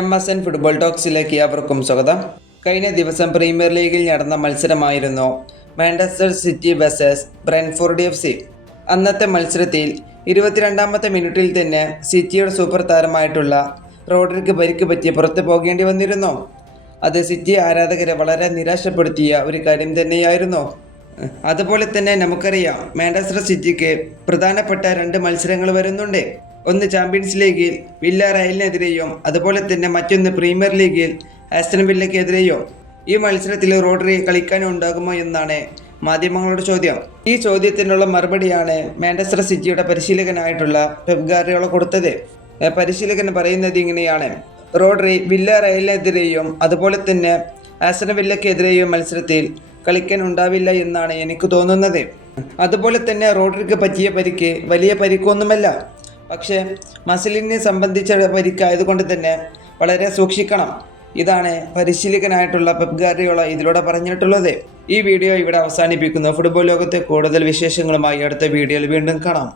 MSN football ടോക്സിലേക്ക് അവർക്കും സ്വാഗതം. കഴിഞ്ഞ ദിവസം പ്രീമിയർ ലീഗിൽ നടന്ന മത്സരമായിരുന്നു മാഞ്ചസ്റ്റർ സിറ്റി വേഴ്സസ് ബ്രെൻറ്റ്ഫോർഡ് FC. അന്നത്തെ മത്സരത്തിൽ 22ാമത്തെ മിനിറ്റിൽ തന്നെ സിറ്റിയുടെ സൂപ്പർ താരമായിട്ടുള്ള റോഡ്രിക്ക് പരിക്ക് പറ്റി പുറത്തു പോകേണ്ടി വന്നിരുന്നു. അത് സിറ്റി ആരാധകരെ വളരെ നിരാശപ്പെടുത്തിയ ഒരു കാര്യം തന്നെയായിരുന്നു. അതുപോലെ തന്നെ നമുക്കറിയാം, മാഞ്ചസ്റ്റർ സിറ്റിക്ക് പ്രധാനപ്പെട്ട 2 മത്സരങ്ങൾ വരുന്നുണ്ട്. ഒന്ന് ചാമ്പ്യൻസ് ലീഗിൽ വില്ലറയലിനെതിരെയും അതുപോലെ തന്നെ മറ്റൊന്ന് പ്രീമിയർ ലീഗിൽ ആസ്റ്റൺ വില്ലയ്ക്കെതിരെയും. ഈ മത്സരത്തിൽ റോഡ്രി കളിക്കാനുണ്ടാകുമോ എന്നാണ് മാധ്യമങ്ങളുടെ ചോദ്യം. ഈ ചോദ്യത്തിനുള്ള മറുപടിയാണ് മാഞ്ചസ്റ്റർ സിറ്റിയുടെ പരിശീലകനായിട്ടുള്ള പെപ് ഗാർഡിയോള കൊടുത്തത്. പരിശീലകൻ പറയുന്നത് ഇങ്ങനെയാണ്: റോഡ്രി വില്ലറയലിനെതിരെയും അതുപോലെ തന്നെ ആസ്റ്റൺ വില്ലയ്ക്കെതിരെയും മത്സരത്തിൽ കളിക്കാൻ ഉണ്ടാവില്ല എന്നാണ് എനിക്ക് തോന്നുന്നത്. അതുപോലെ തന്നെ റോഡ്രിക്ക് പറ്റിയ പരിക്ക് വലിയ പരിക്കൊന്നുമല്ല, പക്ഷേ മസിലിനെ സംബന്ധിച്ച പരിക്കായതുകൊണ്ട് തന്നെ വളരെ സൂക്ഷിക്കണം. ഇതാണ് പരിശീലകനായിട്ടുള്ള പെപ് ഗാർഡിയോള ഇതിലൂടെ പറഞ്ഞിട്ടുള്ളത്. ഈ വീഡിയോ ഇവിടെ അവസാനിപ്പിക്കുന്നു. ഫുട്ബോൾ ലോകത്തെ കൂടുതൽ വിശേഷങ്ങളുമായി അടുത്ത വീഡിയോയിൽ വീണ്ടും കാണാം.